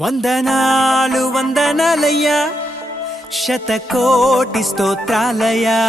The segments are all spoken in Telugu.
వందనాలు వందనాలయ్యా, శతకోటి స్తోత్రాలయ్యా.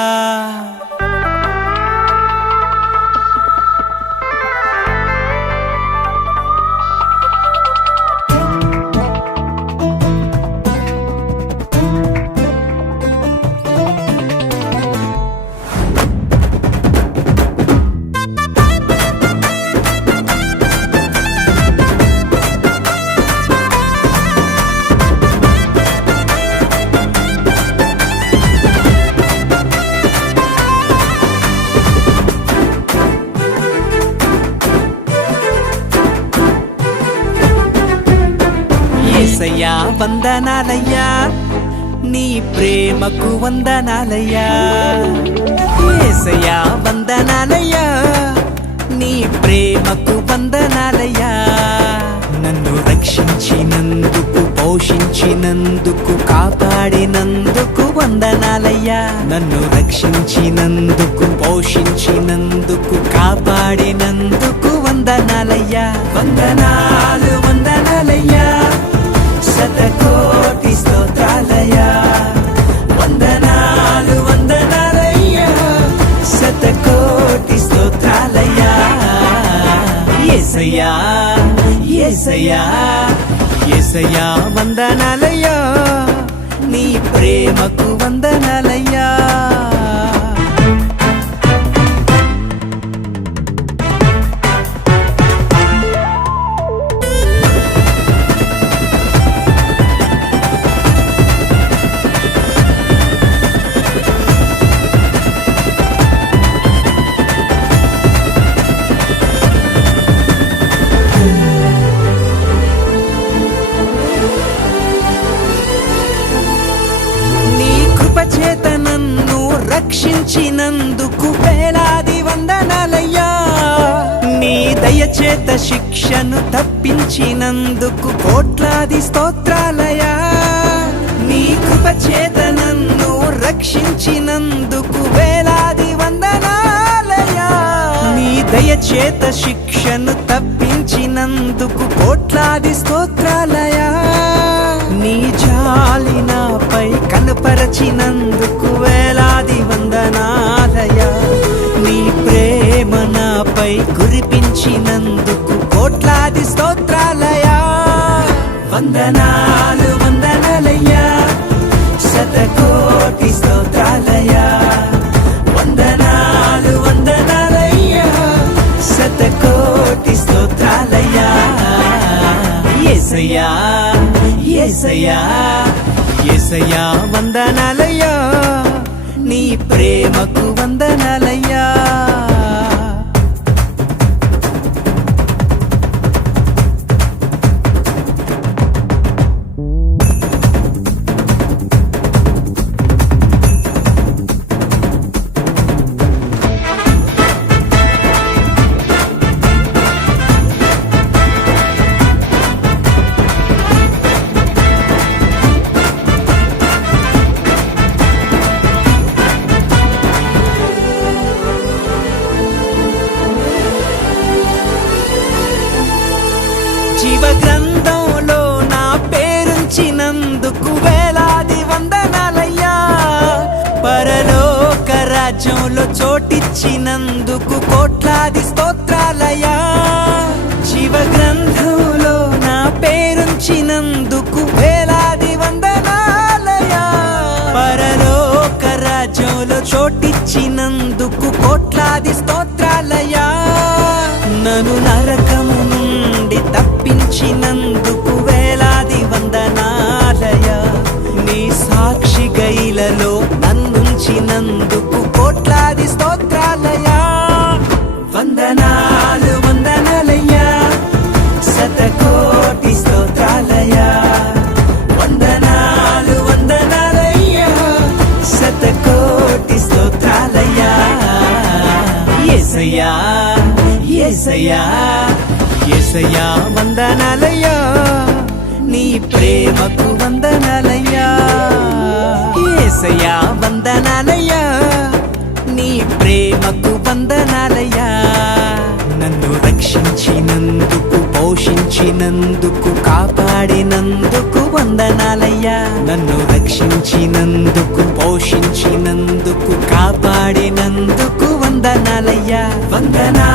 యేసయ్యా వందనాలయ్యా, నీ ప్రేమకు వందనాలయ్యా. యేసయ్యా వందనాలయ్యా, నీ ప్రేమకు వందనాలయ్యా. నన్ను రక్షించినందుకు, పోషించినందుకు, కాపాడినందుకు వందనాలయ్యా. నన్ను రక్షించినందుకు, పోషించినందుకు, కాపాడినందుకు వందనాలయ్యా. వందనాలు వందనాలయ్యా, శతకోటి స్తోత్రాలయ్యా. వందనాలు వందనాలయ్యా, శతకోటి స్తోత్రాలయ్యా. యేసయ్యా యేసయ్యా యేసయ్యా వందనాలయ్యా, నీ ప్రేమకు వందనాలయ్యా. చేత నన్ను రక్షించినందుకు వేలాది వందనాలయ్యా. నీ దయచేత శిక్షను తప్పించినందుకు కోట్లాది స్తోత్రాలయ్యా. నీ కృప చేత నన్ను రక్షించినందుకు వేలాది వందనాలయ్యా. నీ దయచేత శిక్షను తప్పించినందుకు కోట్లాది స్తోత్రాలయ్యా. నీ జాలి నాపై కనపరచినందుకు వేలాది వందనాలయ్యా. నీ ప్రేమ నాపై కురిపించినందుకు కోట్లాది స్తోత్రాలయ్యా. వందనాలు వందనాలయ్యా, శతకోటి స్తోత్రాలయ్యా. వందనాలు వందనాలయ్యా, శతకోటి స్తోత్రాలయ్యా. యేసయ్యా యేసయ్యా యేసయ్యా వందనాలయ్యా, నీ ప్రేమకు వందనాలయ్యా. జీవ గ్రంథంలో నా పేరుంచినందుకు వేలాది వందనాలయ్యా. పరలోక రాజ్యంలో చోటిచ్చినందుకు కోట్లాది స్తోత్రాలయ్యా. జీవ గ్రంథంలో నా పేరుంచినందుకు వేలాది వందనాలయ్యా. పరలోక రాజ్యంలో చోటిచ్చినందుకు కోట్లాది స్తోత్రాలయ్యా. నన్ను నరకము నుండి తప్పించినందుకు వేలాది వందనాలయ్యా. నీ సాక్షి గైలలో నన్నుంచినందుకు కోట్లాది స్తోత్రాలయ్యా. వందనాలు వందనాలయ్యా, శతకోటి స్తోత్రాలయ్యా. వందనాలు వందనాలయ్యా, శతకోటి స్తోత్రాలయ్యా. యేసయ్యా యేసయ్యా యేసయ్యా వందనాలయ్యా, నీ ప్రేమకు వందనాలయ్యా. యేసయ్యా వందనాలయ్యా, నీ ప్రేమకు వందనాలయ్యా. నన్ను రక్షించినందుకు, పోషించి పెంచినందుకు కాపాడినందుకు వందనాలయ్యా నన్ను రక్షించినందుకు పోషించినందుకు కాపాడినందుకు వందనాలయ్యా వందనా